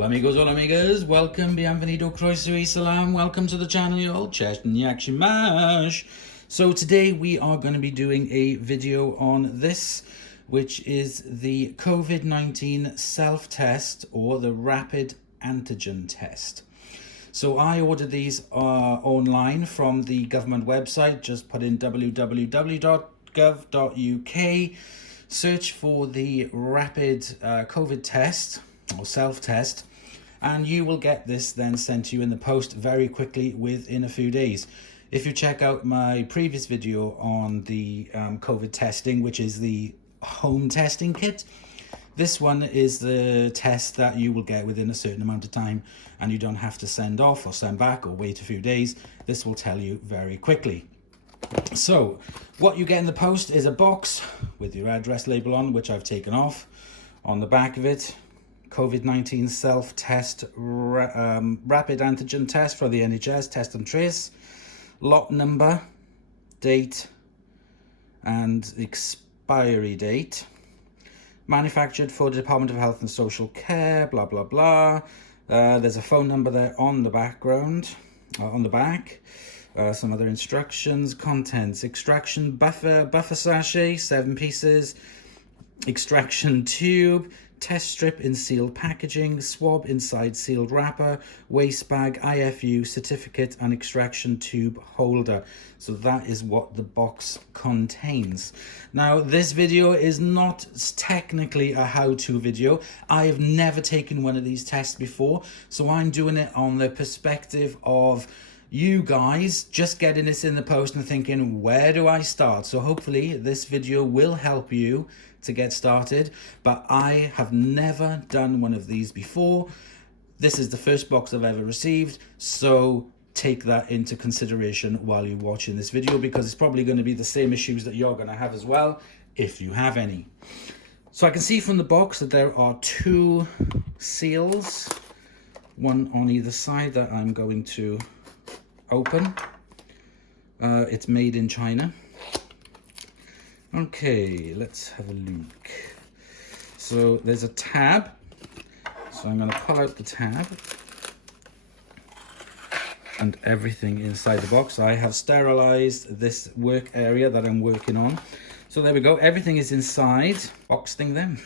Hola amigos, hola amigas, welcome, bienvenido, croeso y salam, welcome to the channel, y'all, Chest and Yak Mash. So today we are going to be doing a video on this, which is the COVID-19 self-test or the rapid antigen test. So I ordered these online from the government website. Just put in www.gov.uk, search for the rapid COVID test or self-test, and you will get this then sent to you in the post very quickly within a few days. If you check out my previous video on the COVID testing, which is the home testing kit, this one is the test that you will get within a certain amount of time, and you don't have to send off or send back or wait a few days. This will tell you very quickly. So what you get in the post is a box with your address label on, which I've taken off. On the back of it, COVID-19 self-test rapid antigen test for the NHS, test and trace, lot number, date and expiry date, manufactured for the Department of Health and Social Care, blah blah blah. There's a phone number there on the background, on the back. Some other instructions, contents: extraction buffer sachet, 7 pieces, extraction tube, test strip in sealed packaging, swab inside sealed wrapper, waste bag, IFU, certificate and extraction tube holder. So that is what the box contains. Now this video is not technically a how-to video. I have never taken one of these tests before, so I'm doing it on the perspective of you guys just getting this in the post and thinking, where do I start? So hopefully this video will help you to get started, but I have never done one of these before. This is the first box I've ever received, so take that into consideration while you're watching this video, because it's probably going to be the same issues that you're going to have as well, if you have any. So I can see from the box that there are 2 seals, one on either side, that I'm going to open. It's made in China. Okay, let's have a look. So there's a tab, so I'm going to pull out the tab and everything inside the box. I have sterilized this work area that I'm working on. So there we go, everything is inside. Box thing then.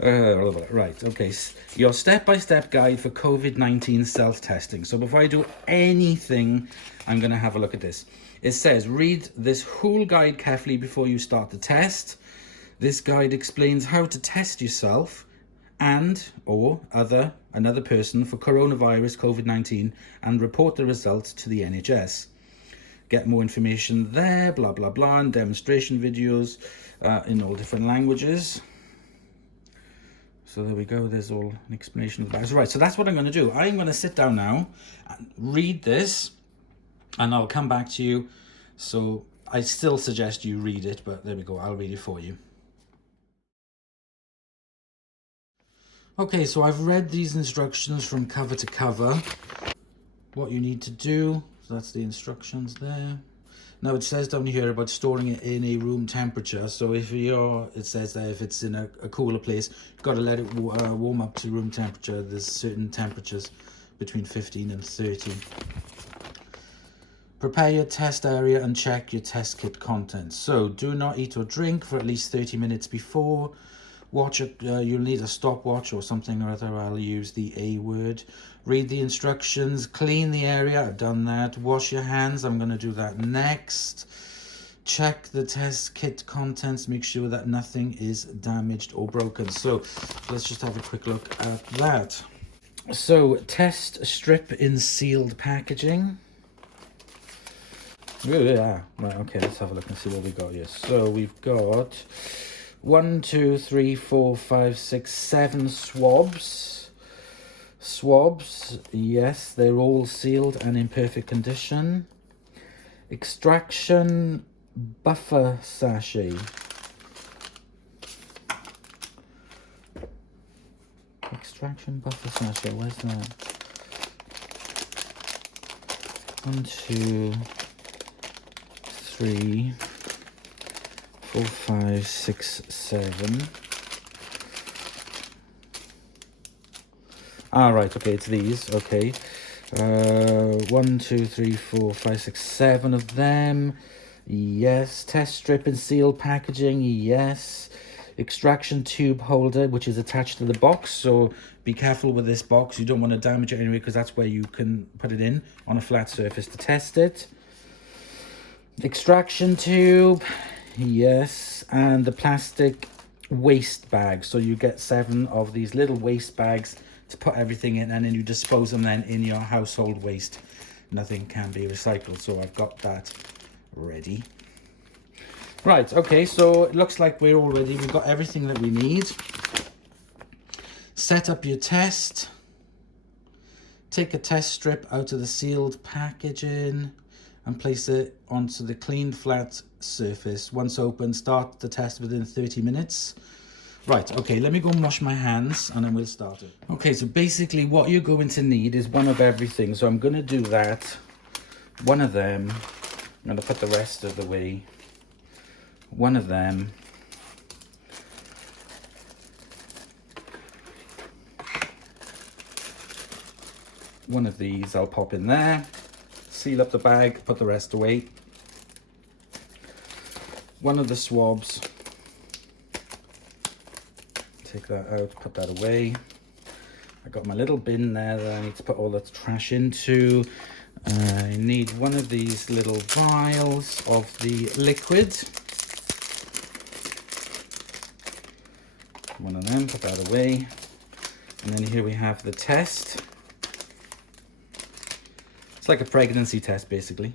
Right, okay, your step-by-step guide for COVID-19 self-testing. So before I do anything, I'm going to have a look at this. It says, read this whole guide carefully before you start the test. This guide explains how to test yourself and or another person for coronavirus COVID-19 and report the results to the NHS. Get more information there, blah, blah, blah, and demonstration videos in all different languages. So there we go, there's all an explanation of the back. Right, so that's what I'm going to do. I'm going to sit down now and read this, and I'll come back to you. So I still suggest you read it, but there we go, I'll read it for you. Okay, so I've read these instructions from cover to cover. What you need to do, so that's the instructions there. Now it says down here about storing it in a room temperature. So if it says that if it's in a cooler place, you've got to let it warm up to room temperature. There's certain temperatures between 15 and 30. Prepare your test area and check your test kit contents. So do not eat or drink for at least 30 minutes before. Watch it, you'll need a stopwatch or something or other. I'll use the A word. Read the instructions, clean the area, I've done that. Wash your hands, I'm going to do that next. Check the test kit contents, make sure that nothing is damaged or broken. So let's just have a quick look at that. So test strip in sealed packaging. Oh, yeah, right, okay, let's have a look and see what we got here. So we've got 1, 2, 3, 4, 5, 6, 7 swabs. Swabs, yes, they're all sealed and in perfect condition. Extraction buffer sachet. Extraction buffer sachet, where's that? 1, 2, 3, 4, 5, 6, 7. Ah, right, okay, it's these, okay. 1, 2, 3, 4, 5, 6, 7 of them. Yes. Test strip and sealed packaging, yes. Extraction tube holder, which is attached to the box, so be careful with this box. You don't want to damage it anyway, because that's where you can put it in on a flat surface to test it. Extraction tube, yes, and the plastic waste bag. So you get 7 of these little waste bags to put everything in, and then you dispose them then in your household waste. Nothing can be recycled, so I've got that ready. Right, okay, so it looks like we're all ready. We've got everything that we need. Set up your test. Take a test strip out of the sealed packaging and place it onto the clean flat surface. Once open, start the test within 30 minutes. Right, okay, let me go and wash my hands and then we'll start it. Okay, so basically what you're going to need is one of everything. So I'm going to do that. One of them. I'm going to put the rest of the way. One of them. One of these I'll pop in there. Seal up the bag, put the rest away. One of the swabs. Take that out, put that away. I got my little bin there that I need to put all the trash into. I need one of these little vials of the liquid. One of them, put that away. And then here we have the test. It's like a pregnancy test, basically.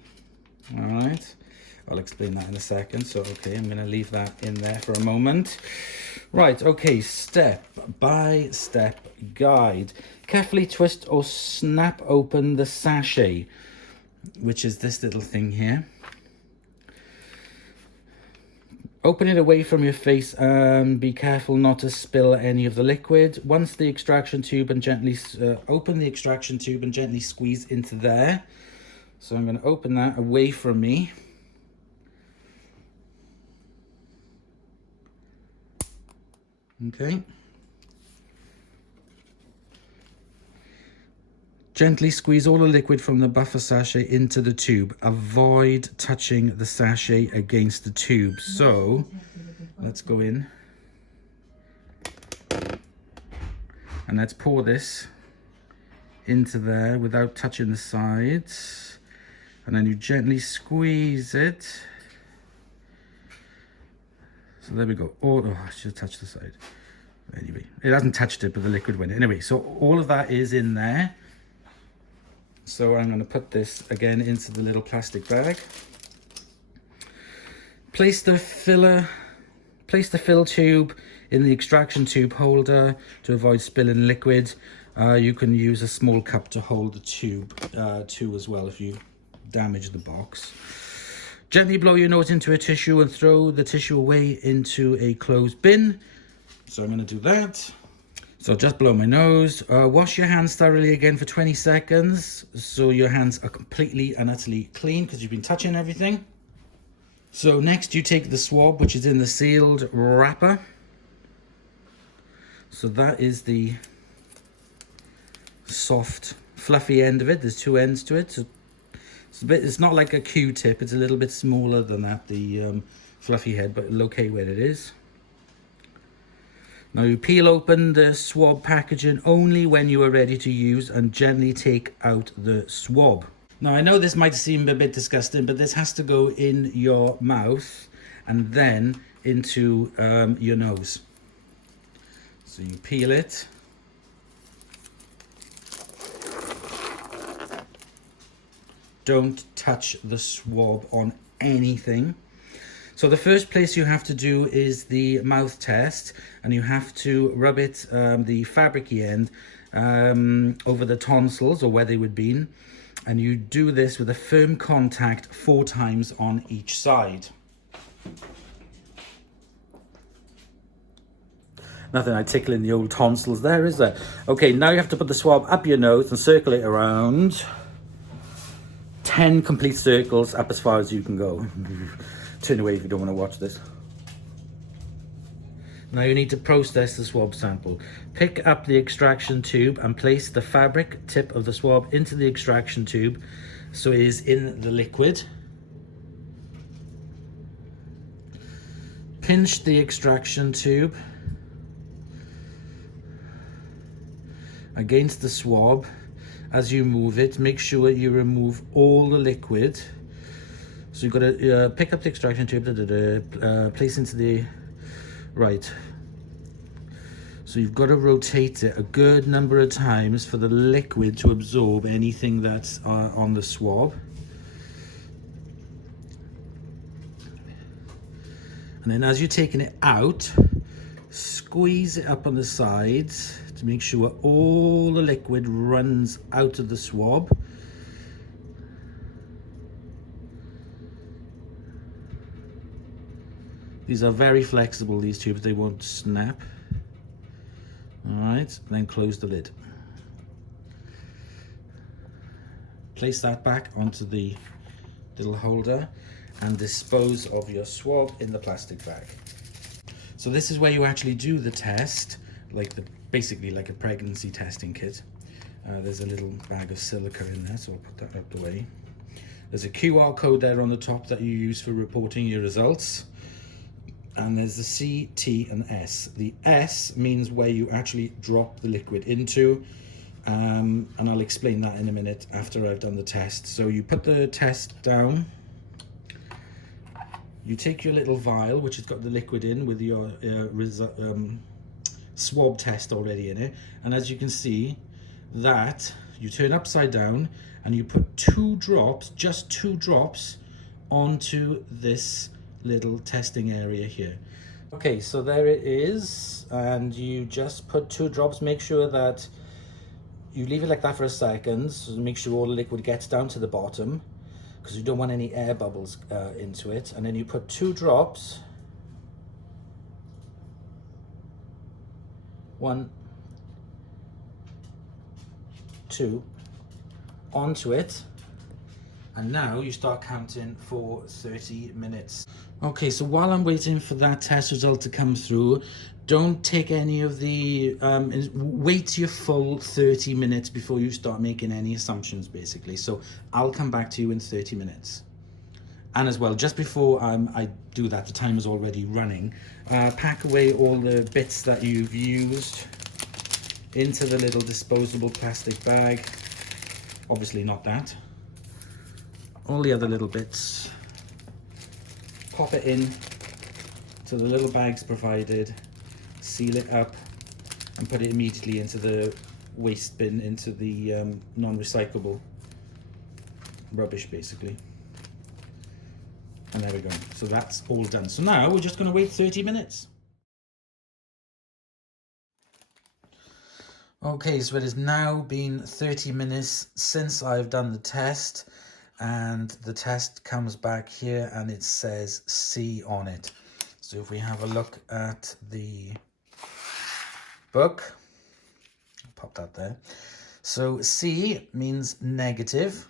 All right, I'll explain that in a second. So, okay, I'm gonna leave that in there for a moment. Right, okay, step-by-step guide. Carefully twist or snap open the sachet, which is this little thing here. Open it away from your face and be careful not to spill any of the liquid. Once the extraction tube and gently open the extraction tube and gently squeeze into there. So I'm going to open that away from me. Okay. Gently squeeze all the liquid from the buffer sachet into the tube. Avoid touching the sachet against the tube. So, let's go in. And let's pour this into there without touching the sides. And then you gently squeeze it. So there we go. Oh, I should have touched the side. Anyway, it hasn't touched it, but the liquid went in. Anyway, so all of that is in there. So I'm going to put this again into the little plastic bag. Place the fill tube in the extraction tube holder to avoid spilling liquid. You can use a small cup to hold the tube too as well if you damage the box. Gently blow your nose into a tissue and throw the tissue away into a closed bin. So I'm going to do that. So just blow my nose. Wash your hands thoroughly again for 20 seconds so your hands are completely and utterly clean because you've been touching everything. So next you take the swab, which is in the sealed wrapper. So that is the soft, fluffy end of it. There's 2 ends to it. So it's not like a Q-tip. It's a little bit smaller than that, the fluffy head, but locate where it is. Now you peel open the swab packaging only when you are ready to use and gently take out the swab. Now I know this might seem a bit disgusting, but this has to go in your mouth and then into your nose. So you peel it. Don't touch the swab on anything. So the first place you have to do is the mouth test, and you have to rub it, the fabricy end, over the tonsils or where they would be, and you do this with a firm contact 4 times on each side. Nothing like tickling the old tonsils there, is there? Okay, now you have to put the swab up your nose and circle it around. 10 complete circles up as far as you can go. Turn away if you don't want to watch this. Now you need to process the swab sample. Pick up the extraction tube and place the fabric tip of the swab into the extraction tube so it is in the liquid. Pinch the extraction tube against the swab. As you move it, make sure you remove all the liquid. So you've got to pick up the extraction tube, place into the right. So you've got to rotate it a good number of times for the liquid to absorb anything that's on the swab. And then as you're taking it out, squeeze it up on the sides to make sure all the liquid runs out of the swab. These are very flexible, these tubes, they won't snap. All right, then close the lid. Place that back onto the little holder and dispose of your swab in the plastic bag. So this is where you actually do the test, basically like a pregnancy testing kit. There's a little bag of silica in there, so I'll put that out the way. There's a QR code there on the top that you use for reporting your results. And there's the C, T, and S. The S means where you actually drop the liquid into, and I'll explain that in a minute after I've done the test. So you put the test down, you take your little vial, which has got the liquid in with your swab test already in it, and as you can see, that you turn upside down and you put 2 drops, just 2 drops, onto this little testing area here. Okay, so there it is, and you just put 2 drops. Make sure that you leave it like that for a second, so make sure all the liquid gets down to the bottom, because you don't want any air bubbles into it. And then you put 2 drops, 1, 2, onto it. And now you start counting for 30 minutes. Okay, so while I'm waiting for that test result to come through, don't take any of the, wait your full 30 minutes before you start making any assumptions, basically. So I'll come back to you in 30 minutes. And as well, just before I do that, the time is already running, pack away all the bits that you've used into the little disposable plastic bag. Obviously not that. All the other little bits, pop it in to the little bags provided, seal it up, and put it immediately into the waste bin, into the non-recyclable rubbish, basically. And there we go. So that's all done. So now we're just going to wait 30 minutes. Okay, so it has now been 30 minutes since I've done the test. And the test comes back here and it says C on it. So if we have a look at the book, I'll pop that there. So C means negative,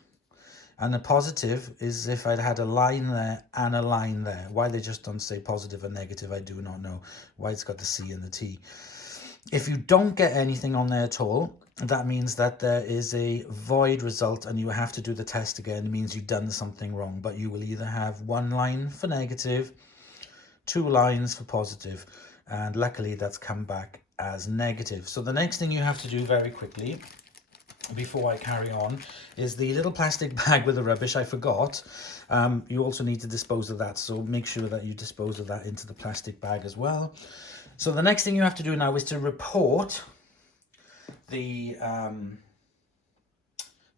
and a positive is if I'd had a line there and a line there. Why they just don't say positive or negative, I do not know. Why it's got the C and the T. If you don't get anything on there at all, that means that there is a void result and you have to do the test again. It means you've done something wrong, but you will either have 1 line for negative, 2 lines for positive, and luckily that's come back as negative. So the next thing you have to do very quickly, before I carry on, is the little plastic bag with the rubbish. I forgot. You also need to dispose of that, so make sure that you dispose of that into the plastic bag as well. So the next thing you have to do now is to report the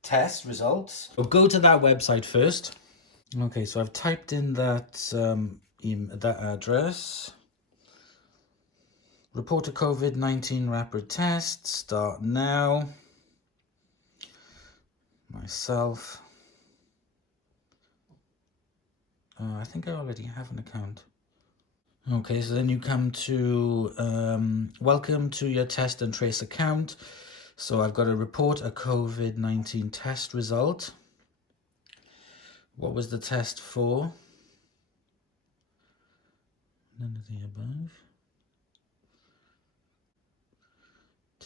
test results. So go to that website first. Okay, so I've typed in that that address. Report a COVID-19 rapid test. Start now. Myself. I think I already have an account. Okay, so then you come to welcome to your test and trace account. So I've got to report a COVID-19 test result. What was the test for? None of the above.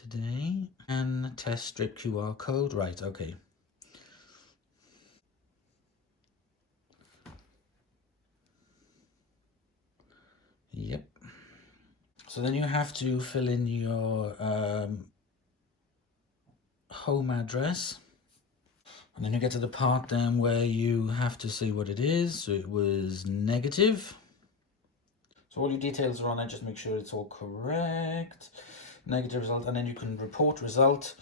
today. And test strip QR code. Right, okay. Yep. So then you have to fill in your home address. And then you get to the part then where you have to say what it is. So it was negative. So all your details are on there, just make sure it's all correct. Negative result, and then you can report result.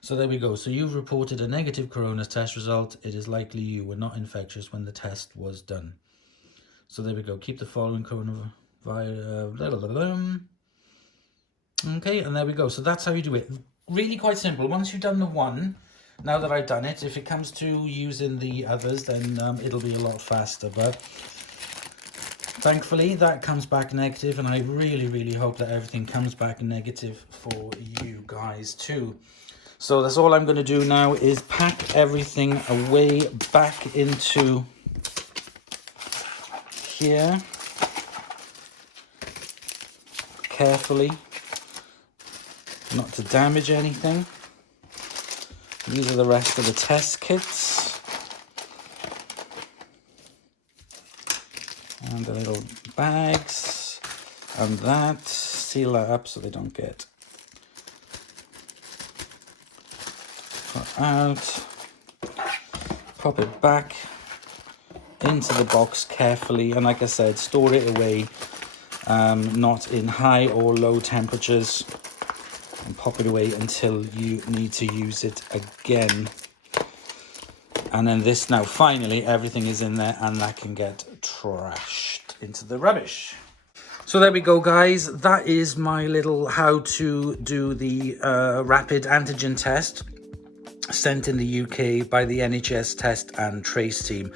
So there we go. So you've reported a negative corona test result. It is likely you were not infectious when the test was done. So there we go. Keep the following coronavirus. Okay, and there we go. So that's how you do it. Really quite simple. Once you've done the one, now that I've done it, if it comes to using the others, then it'll be a lot faster. But thankfully, that comes back negative, and I really hope that everything comes back negative for you guys too. So that's all I'm going to do now is pack everything away back into here carefully, not to damage anything. These are the rest of the test kits. And the little bags, and that, seal that up so they don't get cut out. Pop it back into the box carefully, and like I said, store it away, not in high or low temperatures, and pop it away until you need to use it again. And then this, now finally everything is in there, and that can get trashed into the rubbish. So there we go, guys. That is my little how to do the rapid antigen test sent in the UK by the NHS Test and Trace team.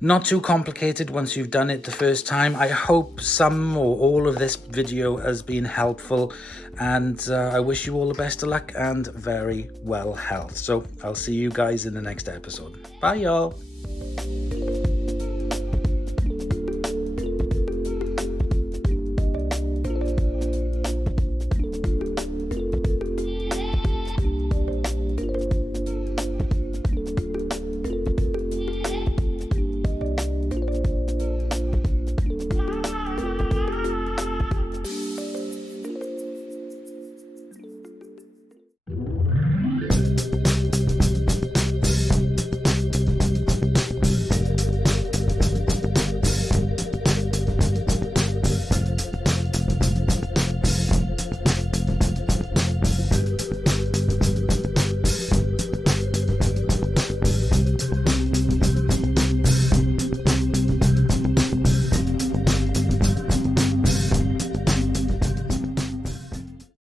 Not too complicated once you've done it the first time. I hope some or all of this video has been helpful, and I wish you all the best of luck and very well health. So I'll see you guys in the next episode. Bye, y'all.